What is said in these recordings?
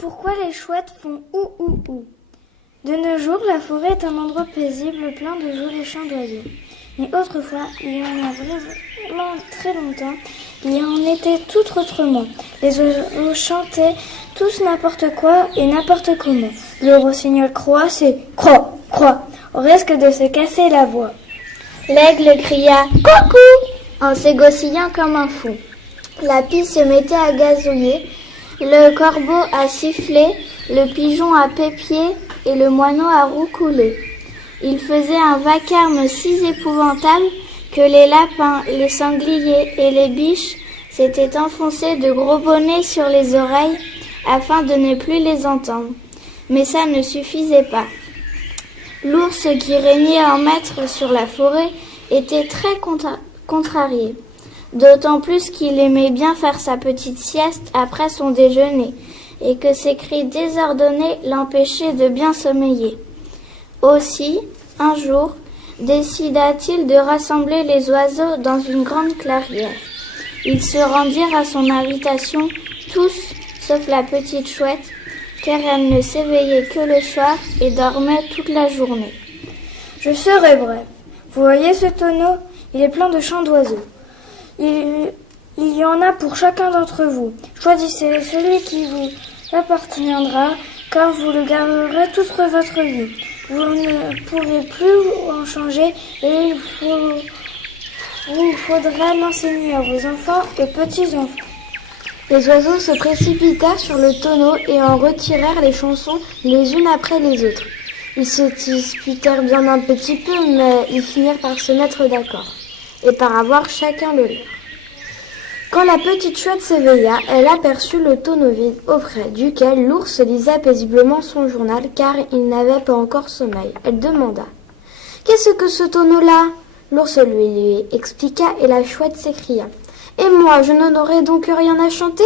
Pourquoi les chouettes font ou ou ou? De nos jours, la forêt est un endroit paisible, plein de jolis chants d'oiseaux. Mais autrefois, il y en a vraiment très longtemps, il y en était tout autrement. Les oiseaux chantaient tous n'importe quoi et n'importe comment. Le rossignol croa, c'est croix, croix, au risque de se casser la voix. L'aigle cria « Coucou !» en s'égossillant comme un fou. La pie se mettait à gazouiller, le corbeau à siffler, le pigeon à pépier et le moineau à roucouler. Il faisait un vacarme si épouvantable que les lapins, les sangliers et les biches s'étaient enfoncés de gros bonnets sur les oreilles afin de ne plus les entendre. Mais ça ne suffisait pas. L'ours qui régnait en maître sur la forêt était très contrarié. D'autant plus qu'il aimait bien faire sa petite sieste après son déjeuner et que ses cris désordonnés l'empêchaient de bien sommeiller. Aussi, un jour, décida-t-il de rassembler les oiseaux dans une grande clairière. Ils se rendirent à son invitation, tous, sauf la petite chouette, car elle ne s'éveillait que le soir et dormait toute la journée. Je serai bref. Vous voyez ce tonneau? Il est plein de chants d'oiseaux. Il y en a pour chacun d'entre vous. Choisissez celui qui vous appartiendra, car vous le garderez toute votre vie. Vous ne pourrez plus en changer et il faudra l'enseigner à vos enfants et petits-enfants. Les oiseaux se précipitèrent sur le tonneau et en retirèrent les chansons les unes après les autres. Ils se disputèrent bien un petit peu, mais ils finirent par se mettre d'accord et par avoir chacun le leur. Quand la petite chouette s'éveilla, elle aperçut le tonneau vide auprès duquel l'ours lisait paisiblement son journal car il n'avait pas encore sommeil. Elle demanda « Qu'est-ce que ce tonneau-là » L'ours lui expliqua et la chouette s'écria « Et moi, je n'en aurai donc rien à chanter ?»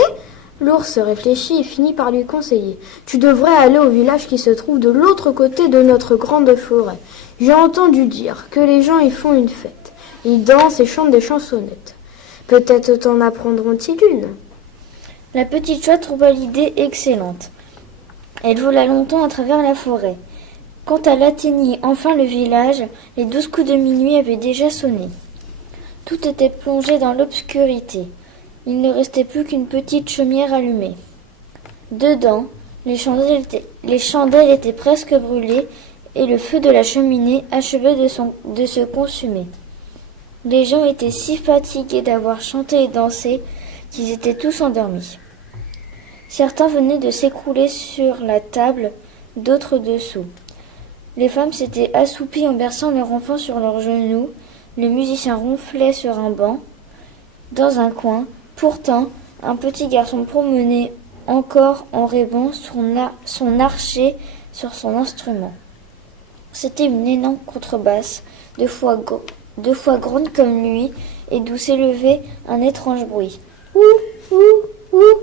L'ours réfléchit et finit par lui conseiller « Tu devrais aller au village qui se trouve de l'autre côté de notre grande forêt. J'ai entendu dire que les gens y font une fête. Ils dansent et chantent des chansonnettes. Peut-être t'en apprendront-ils une. » La petite chouette trouva l'idée excellente. Elle vola longtemps à travers la forêt. Quand elle atteignit enfin le village, les 12 coups de minuit avaient déjà sonné. Tout était plongé dans l'obscurité. Il ne restait plus qu'une petite chaumière allumée. Dedans, les chandelles étaient presque brûlées et le feu de la cheminée achevait de se consumer. Les gens étaient si fatigués d'avoir chanté et dansé qu'ils étaient tous endormis. Certains venaient de s'écrouler sur la table, d'autres dessous. Les femmes s'étaient assoupies en berçant leur enfant sur leurs genoux. Le musicien ronflait sur un banc, dans un coin. Pourtant, un petit garçon promenait encore en rêvant son archet sur son instrument. C'était une énorme contrebasse, deux fois grande comme lui, et d'où s'élevait un étrange bruit. « Ouh, ouh, ouh !»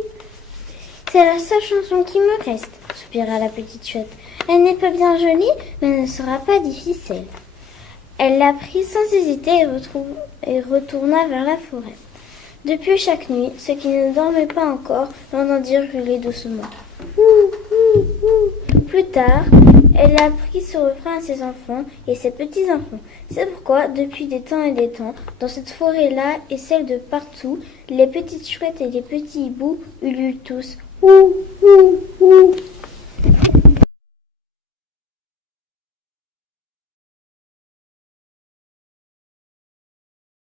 C'est la seule chanson qui me reste, soupira la petite chouette. Elle n'est pas bien jolie, mais ne sera pas difficile. Elle la prit sans hésiter et retourna vers la forêt. Depuis chaque nuit, ceux qui ne dormaient pas encore l'entendirent hurler doucement. Ouh, ouh, ouh. Plus tard, elle apprit ce refrain à ses enfants et ses petits-enfants. C'est pourquoi, depuis des temps et des temps, dans cette forêt-là et celle de partout, les petites chouettes et les petits hiboux ululent tous. Ouh, ouh, ouh.